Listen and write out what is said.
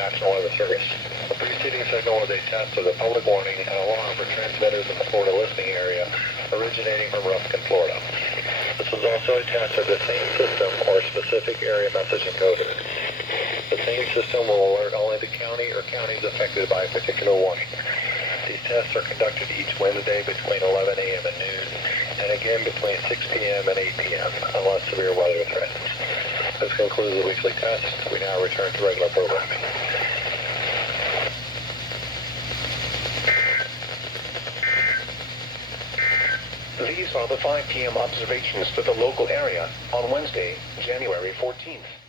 National Weather Service. The preceding signal is a test of the public warning and alarm for transmitters in the Florida listening area originating from Ruskin, Florida. This is also a test of the same system or specific area message encoder. The same system will alert only the county or counties affected by a particular warning. These tests are conducted each Wednesday between 11 a.m. and noon, and again between 6 p.m. and 8 p.m. unless severe weather threatens. This concludes the weekly test. We now return to regular programming. These are the 5 p.m. observations for the local area on Wednesday, January 14th.